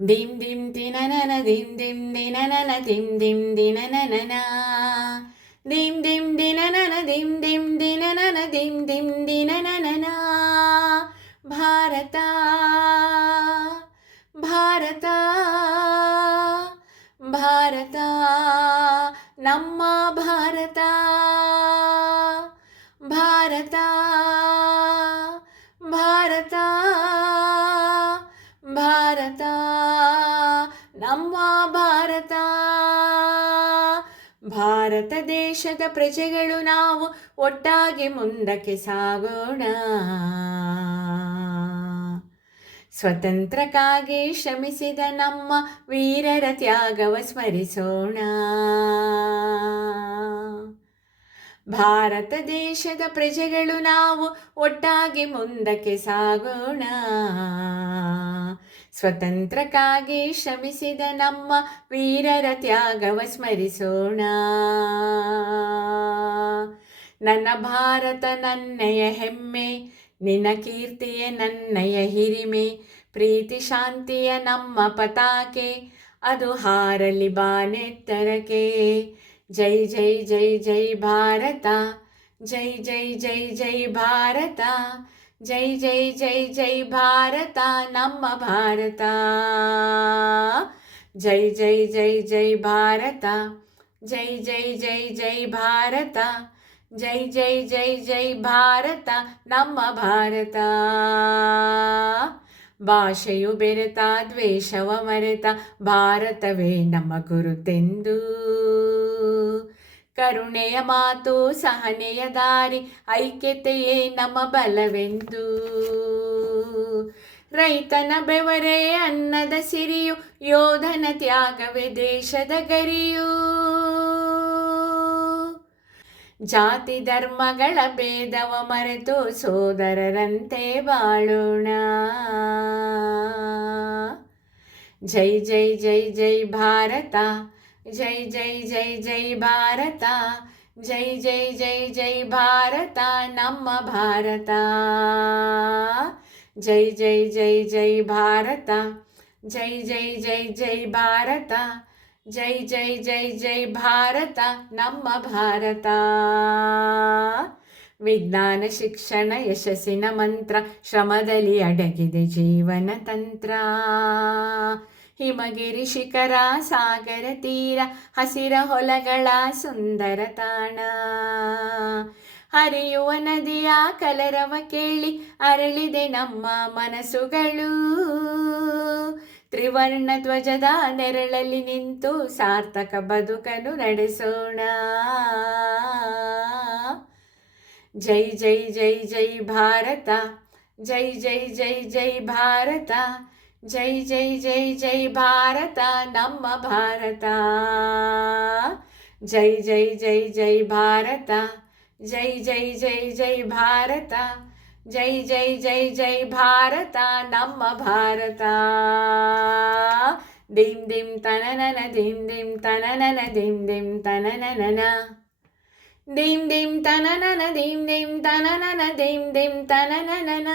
dim dim dinanana dim dim dinanana dim dim dinanana dim dim dinanana dim dim dinanana dim dim dinanana Bharat Bharat Bharat ನಮ್ಮ ಭಾರತ ಭಾರತ ಭಾರತ ಭಾರತ ನಮ್ಮ ಭಾರತ ಭಾರತ ದೇಶದ ಪ್ರಜೆಗಳು ನಾವು ಒಟ್ಟಾಗಿ ಮುಂದಕ್ಕೆ ಸಾಗೋಣ. ಸ್ವತಂತ್ರಕ್ಕಾಗಿ ಶ್ರಮಿಸಿದ ನಮ್ಮ ವೀರರ ತ್ಯಾಗವ ಸ್ಮರಿಸೋಣ. ಭಾರತ ದೇಶದ ಪ್ರಜೆಗಳು ನಾವು ಒಟ್ಟಾಗಿ ಮುಂದಕ್ಕೆ ಸಾಗೋಣ. ಸ್ವತಂತ್ರಕ್ಕಾಗಿ ಶ್ರಮಿಸಿದ ನಮ್ಮ ವೀರರ ತ್ಯಾಗವ ಸ್ಮರಿಸೋಣ. ನನ್ನ ಭಾರತ ನನ್ನಯ ಹೆಮ್ಮೆ, ನಿನ್ನ ಕೀರ್ತಿಯೇ ನನ್ನಯ ಹಿರಿಮೆ. ಪ್ರೀತಿ ಶಾಂತಿಯ ನಮ್ಮ ಪತಾಕೆ, ಅದು ಹಾರಲಿ ಬಾನೆತ್ತರಕ್ಕೆ. ಜೈ ಜೈ ಜೈ ಜೈ ಭಾರತ, ಜೈ ಜೈ ಜೈ ಜೈ ಭಾರತ, ಜೈ ಜೈ ಜೈ ಜೈ ಭಾರತ ನಮ್ಮ ಭಾರತ. ಜೈ ಜೈ ಜೈ ಜೈ ಭಾರತ, ಜೈ ಜೈ ಜೈ ಜೈ ಭಾರತ, ಜೈ ಜೈ ಜೈ ಜೈ ಭಾರತ ನಮ್ಮ ಭಾರತ. ಭಾಷೆಯು ಬೆರೆತ ದ್ವೇಷವ ಮರೆತ ಭಾರತವೇ ನಮ್ಮ ಗುರುತೆಂದು. ಕರುಣೆಯ ಮಾತು ಸಹನೆಯ ದಾರಿ ಐಕ್ಯತೆಯೇ ನಮ್ಮ ಬಲವೆಂದು. ರೈತನ ಬೆವರೇ ಅನ್ನದ ಸಿರಿಯು, ಯೋಧನ ತ್ಯಾಗವೇ ದೇಶದ ಗರಿಯು. ಜಾತಿ ಧರ್ಮಗಳ ಭೇದವ ಮರೆತು ಸೋದರರಂತೆ ಬಾಳೋಣ. ಜೈ ಜೈ ಜೈ ಜೈ ಭಾರತ, ಜೈ ಜೈ ಜೈ ಜೈ ಭಾರತ, ಜೈ ಜೈ ಜೈ ಜೈ ಭಾರತ ನಮ್ಮ ಭಾರತ. ಜೈ ಜೈ ಜೈ ಜೈ ಭಾರತ, ಜೈ ಜೈ ಜೈ ಜೈ ಭಾರತ, ಜೈ ಜೈ ಜೈ ಜೈ ಭಾರತ ನಮ್ಮ ಭಾರತ. ವಿಜ್ಞಾನ ಶಿಕ್ಷಣ ಯಶಸ್ಸಿನ ಮಂತ್ರ, ಶ್ರಮದಲ್ಲಿ ಅಡಗಿದೆ ಜೀವನ ತಂತ್ರ. ಹಿಮಗಿರಿ ಶಿಖರ ಸಾಗರ ತೀರ, ಹಸಿರ ಹೊಲಗಳ ಸುಂದರ ತಾಣ. ಹರಿಯುವ ನದಿಯ ಕಲರವ ಕೇಳಿ ಅರಳಿದೆ ನಮ್ಮ ಮನಸ್ಸುಗಳು. ತ್ರಿವರ್ಣ ಧ್ವಜದ ನೆರಳಲ್ಲಿ ನಿಂತು ಸಾರ್ಥಕ ಬದುಕನ್ನು ನಡೆಸೋಣ. ಜೈ ಜೈ ಜೈ ಜೈ ಭಾರತ, ಜೈ ಜೈ ಜೈ ಜೈ ಭಾರತ, ಜೈ ಜೈ ಜೈ ಜೈ ಭಾರತ ನಮ್ಮ ಭಾರತ. ಜೈ ಜೈ ಜೈ ಜೈ ಭಾರತ, ಜೈ ಜೈ ಜೈ ಜೈ ಭಾರತ, ಜೈ ಜೈ ಜೈ ಜೈ ಭಾರತ ನಮ್ಮ ಭಾರತ. ದಿಂ ದಿಂ ತನನನ ದಿಂ ದಿಂ ತನನನ ದಿಂ ದಿಂ ತನನನ ದಿಂ ದಿಂ ತನನನ ದಿಂ ದಿಂ ತನನನ ದಿಂ ದಿಂ ತನನನ.